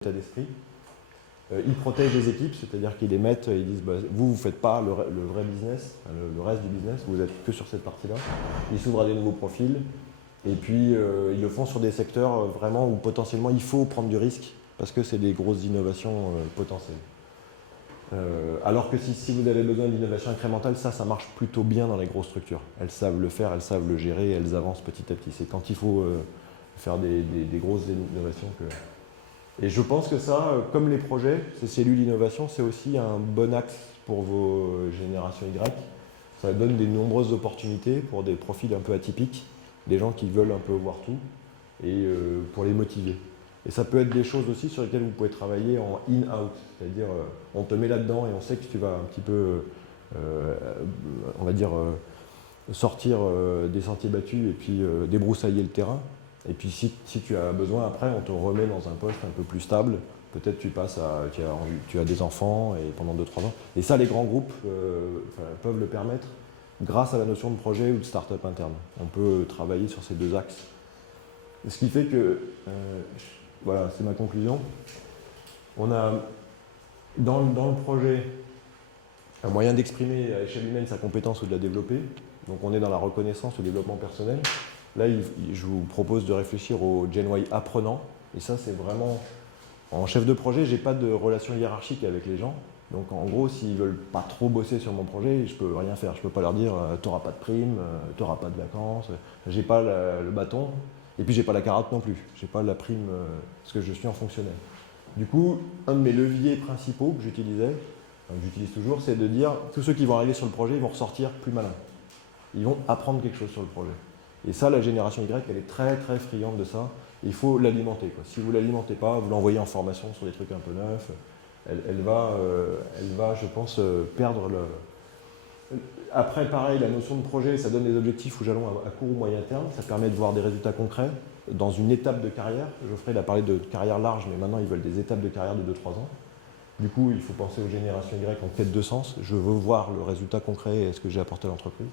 état d'esprit. Ils protègent les équipes, c'est-à-dire qu'ils les mettent, ils disent bah, vous ne faites pas le vrai business, le reste du business, vous êtes que sur cette partie-là. Ils s'ouvrent à des nouveaux profils et puis ils le font sur des secteurs vraiment où potentiellement il faut prendre du risque parce que c'est des grosses innovations potentielles. Alors que si vous avez besoin d'innovation incrémentale, ça marche plutôt bien dans les grosses structures. Elles savent le faire, elles savent le gérer, elles avancent petit à petit. C'est quand il faut faire des grosses innovations que... Et je pense que ça, comme les projets, ces cellules d'innovation, c'est aussi un bon axe pour vos générations Y. Ça donne des nombreuses opportunités pour des profils un peu atypiques, des gens qui veulent un peu voir tout, et pour les motiver. Et ça peut être des choses aussi sur lesquelles vous pouvez travailler en in-out, c'est-à-dire on te met là-dedans et on sait que tu vas un petit peu, on va dire, sortir des sentiers battus et puis débroussailler le terrain. Et puis si tu as besoin, après, on te remet dans un poste un peu plus stable. Peut-être tu passes à, tu as des enfants et pendant 2-3 ans. Et ça, les grands groupes peuvent le permettre grâce à la notion de projet ou de start-up interne. On peut travailler sur ces deux axes. Ce qui fait que, voilà, c'est ma conclusion. On a dans le projet un moyen d'exprimer à l'échelle humaine sa compétence ou de la développer. Donc on est dans la reconnaissance, le développement personnel. Là, je vous propose de réfléchir au Gen Y apprenant. Et ça, c'est vraiment... En chef de projet, je n'ai pas de relation hiérarchique avec les gens. Donc en gros, s'ils ne veulent pas trop bosser sur mon projet, je ne peux rien faire. Je ne peux pas leur dire « tu n'auras pas de prime, tu n'auras pas de vacances ». Je n'ai pas le bâton. Et puis, je n'ai pas la carotte non plus. Je n'ai pas la prime parce que je suis en fonctionnel. Du coup, un de mes leviers principaux que j'utilisais, que j'utilise toujours, c'est de dire tous ceux qui vont arriver sur le projet, ils vont ressortir plus malins. Ils vont apprendre quelque chose sur le projet. Et ça, la génération Y, elle est très très friande de ça. Il faut l'alimenter. Si vous ne l'alimentez pas, vous l'envoyez en formation sur des trucs un peu neufs, elle va, je pense, perdre le... Après, pareil, la notion de projet, ça donne des objectifs ou jalons à court ou moyen terme. Ça permet de voir des résultats concrets dans une étape de carrière. Geoffrey il a parlé de carrière large, mais maintenant, ils veulent des étapes de carrière de 2-3 ans. Du coup, il faut penser aux générations Y en quête de sens. Je veux voir le résultat concret et ce que j'ai apporté à l'entreprise.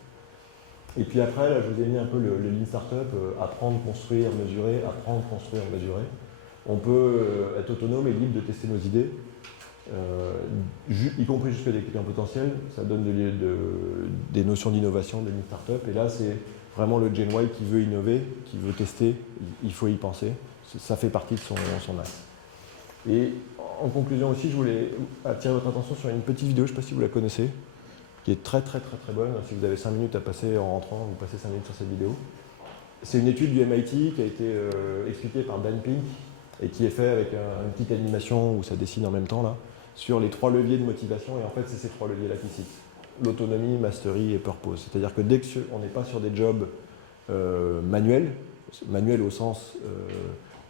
Et puis après, là, je vous ai mis un peu le Lean Startup, apprendre, construire, mesurer, apprendre, construire, mesurer. On peut être autonome et libre de tester nos idées, y compris jusqu'à des clients potentiels. Ça donne des notions d'innovation, de Lean Startup. Et là, c'est vraiment le Gen Y qui veut innover, qui veut tester, il faut y penser. Ça fait partie de son axe. Et en conclusion aussi, je voulais attirer votre attention sur une petite vidéo, je ne sais pas si vous la connaissez, qui est très très très très bonne. Si vous avez 5 minutes à passer en rentrant, vous passez 5 minutes sur cette vidéo. C'est une étude du MIT qui a été expliquée par Dan Pink et qui est faite avec une petite animation où ça dessine en même temps là, sur les 3 leviers de motivation. Et en fait, c'est ces 3 leviers-là qui citent. L'autonomie, mastery et purpose. C'est-à-dire que dès qu'on n'est pas sur des jobs manuels au sens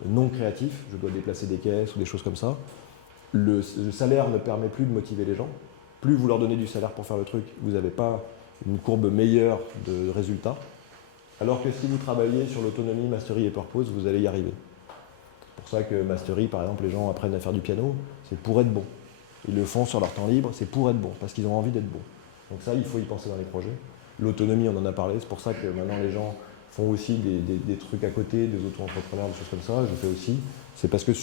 non créatif, je dois déplacer des caisses ou des choses comme ça, le salaire ne permet plus de motiver les gens. Plus vous leur donnez du salaire pour faire le truc, vous n'avez pas une courbe meilleure de résultats. Alors que si vous travaillez sur l'autonomie, mastery et purpose, vous allez y arriver. C'est pour ça que mastery, par exemple, les gens apprennent à faire du piano, c'est pour être bon. Ils le font sur leur temps libre, c'est pour être bon, parce qu'ils ont envie d'être bons. Donc ça, il faut y penser dans les projets. L'autonomie, on en a parlé, c'est pour ça que maintenant les gens font aussi des trucs à côté, des auto-entrepreneurs, des choses comme ça, je fais aussi. C'est parce que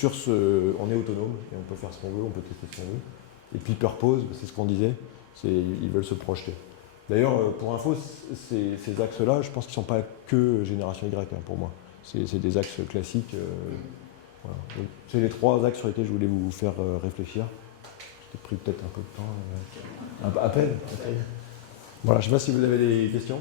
on est autonome et on peut faire ce qu'on veut, on peut tester ce qu'on veut. Et puis purpose, c'est ce qu'on disait, ils veulent se projeter. D'ailleurs, pour info, ces axes-là, je pense qu'ils ne sont pas que génération Y pour moi. C'est des axes classiques. Voilà. C'est les 3 axes sur lesquels je voulais vous faire réfléchir. J'ai pris peut-être un peu de temps. À peine. Voilà, je ne sais pas si vous avez des questions.